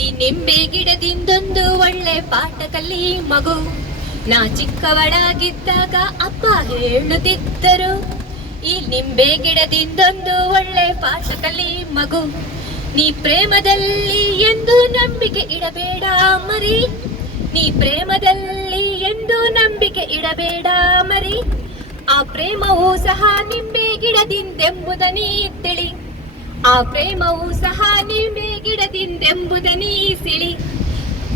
ಈ ನಿಂಬೆ ಗಿಡದಿಂದೊಂದು ಒಳ್ಳೆ ಪಾಠ ಕಲಿ ಮಗು. ನಾ ಚಿಕ್ಕವಳಾಗಿದ್ದಾಗ ಅಪ್ಪ ಹೇಳುತ್ತಿದ್ದರು, ಈ ನಿಂಬೆ ಗಿಡದಿಂದೊಂದು ಒಳ್ಳೆ ಪಾಠ ಕಲಿ ಮಗು. ನೀ ಪ್ರೇಮದಲ್ಲಿ ಎಂದು ನಂಬಿಕೆ ಇಡಬೇಡ, ಮರಿ. ನೀ ಪ್ರೇಮದಲ್ಲಿ ಎಂದು ನಂಬಿಕೆ ಇಡಬೇಡ, ಮರಿ. ಆ ಪ್ರೇಮವು ಸಹ ನಿಂಬೆ ಗಿಡದಿಂದೆಂಬುದನೇ ತಿಳಿ. ಆ ಪ್ರೇಮವು ಸಹ ನಿಂಬೆ ಗಿಡದಿಂದೆಂಬುದ ನೀ ಸಿಳಿ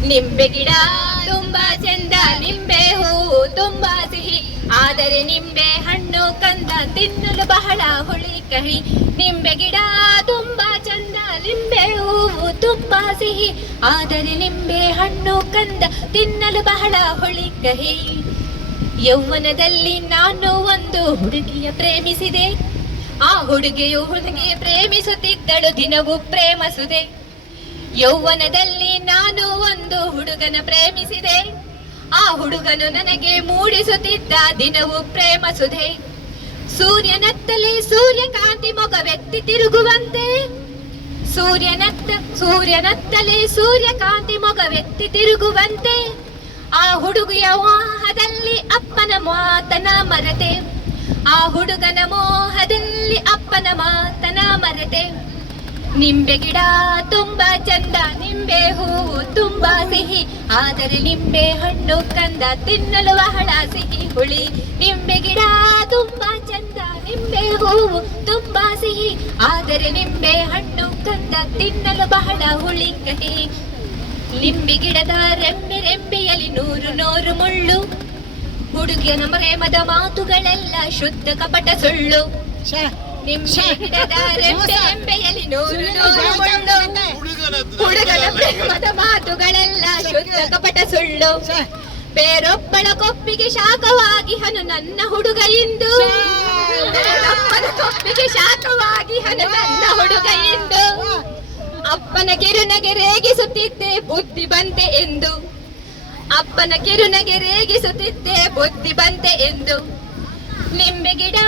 ನಿಂಬೆ ಗಿಡ ತುಂಬಾ ಚಂದ ನಿಂಬೆ ಹೂವು ತುಂಬಾ ಸಿಹಿ. ಆದರೆ ನಿಂಬೆ ಹಣ್ಣು ಕಂದ ತಿನ್ನಲು ಬಹಳ ಹುಳಿ ಕಹಿ. ನಿಂಬೆ ಗಿಡ ತುಂಬಾ ಚಂದ ನಿಂಬೆ ಹೂವು ತುಂಬಾ ಸಿಹಿ. ಆದರೆ ನಿಂಬೆ ಹಣ್ಣು ಕಂದ ತಿನ್ನಲು ಬಹಳ ಹುಳಿ ಕಹಿ. ಯೌವನದಲ್ಲಿ ನಾನು ಒಂದು ಹುಡುಗಿಯ ಪ್ರೇಮಿಸಿದೆ. ಆ ಹುಡುಗಿಯು ಹುಡುಗಿ ಪ್ರೇಮಿಸುತ್ತಿದ್ದಳು. ದಿನವೂ ಪ್ರೇಮಸುದೆ. ಯೌವನದಲ್ಲಿ ನಾನು ಒಂದು ಹುಡುಗನ ಪ್ರೇಮಿಸಿದೆ. ಆ ಹುಡುಗನು ನನಗೆ ಮೂಡಿಸುತ್ತಿದ್ದ ದಿನವೂ ಪ್ರೇಮಸುದೆ. ಸೂರ್ಯನತ್ತಲೇ ಸೂರ್ಯಕಾಂತಿ ವ್ಯಕ್ತಿ ತಿರುಗುವಂತೆ. ಸೂರ್ಯನತ್ತ, ಸೂರ್ಯನತ್ತಲೇ ಸೂರ್ಯಕಾಂತಿ ವ್ಯಕ್ತಿ ತಿರುಗುವಂತೆ. ಆ ಹುಡುಗಿಯ ಮೋಹದಲ್ಲಿ ಅಪ್ಪನ ಮಾತನ ಮರತೆ. ಆ ಹುಡುಗನ ಮೋಹದಲ್ಲಿ ಅಪ್ಪನ ಮಾತನ ಮರತೆ. ನಿಂಬೆ ಗಿಡ ತುಂಬಾ ಚಂದ, ನಿಂಬೆ ಹೂವು ತುಂಬಾ ಸಿಹಿ. ಆದರೆ ನಿಂಬೆ ಹಣ್ಣು ಕಂದ ತಿನ್ನಲು ಬಹಳ ಸಿಹಿ. ಹುಳಿ, ನಿಂಬೆ ಗಿಡ ತುಂಬಾ ಚಂದ, ನಿಂಬೆ ಹೂವು ತುಂಬಾ ಸಿಹಿ. ಆದರೆ ನಿಂಬೆ ಹಣ್ಣು ಕಂದ ತಿನ್ನಲು ಬಹಳ ಹುಳಿ ಕಹಿ. ನಿಂಬೆ ಗಿಡದ ರೆಂಬೆ ರೆಂಬೆಯಲ್ಲಿ ನೂರು ನೂರು ಮುಳ್ಳು. ಹುಡುಗಿಯ ನಮಗೆ ಮದ ಮಾತುಗಳೆಲ್ಲ ಶುದ್ಧ ಕಪಟ ಸುಳ್ಳು. ಹುಡುಗನ ಪ್ರೇಮದ ಮಾತುಗಳೆಲ್ಲ ಶುದ್ಧ ಕಪಟ ಸುಳ್ಳು. ಬೇರೊಬ್ಬಳ ಕೊಪ್ಪಿಗೆ ಶಾಖವಾಗಿ ಹನು ನನ್ನ ಹುಡುಗ ಇಂದು. ಬೇರೊಬ್ಬಳ ಕೊಪ್ಪಿಗೆ ಶಾಖವಾಗಿ ಹನು ನನ್ನ ಹುಡುಗ ಇಂದು. ಅಪ್ಪನ ಕಿರುನಗೆ ರೇಗಿಸುತ್ತಿದ್ದೆ ಬುದ್ಧಿ ಬಂತೆ ಎಂದು. ಅಪ್ಪನ ಕಿರುನಗೆ ರೇಗಿಸುತ್ತಿದ್ದೆ ಬುದ್ಧಿ ಬಂತೆ ಎಂದು. ನಿಂಬೆ ಗಿಡ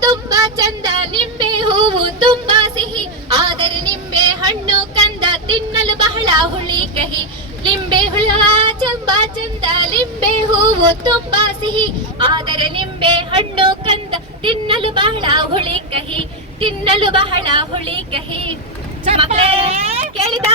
ತುಂಬಾ ಚಂದ, ನಿಂಬೆ ಹೂವು ತುಂಬಾ ಸಿಹಿ. ಆದರೆ ನಿಂಬೆ ಹಣ್ಣು ಕಂದ, ತಿನ್ನಲು ಬಹಳ ಹುಳಿ ಕಹಿ. ನಿಂಬೆ ಹುಳ ತುಂಬಾ ಚಂದ ಲಿಂಬೆ ಹೂವು ತುಂಬಾ ಸಿಹಿ. ಆದರೆ ನಿಂಬೆ ಹಣ್ಣು ಕಂದ, ತಿನ್ನಲು ಬಹಳ ಹುಳಿ ಕಹಿ. ತಿನ್ನಲು ಬಹಳ ಹುಳಿ ಕಹಿ. ಕೇಳಿದ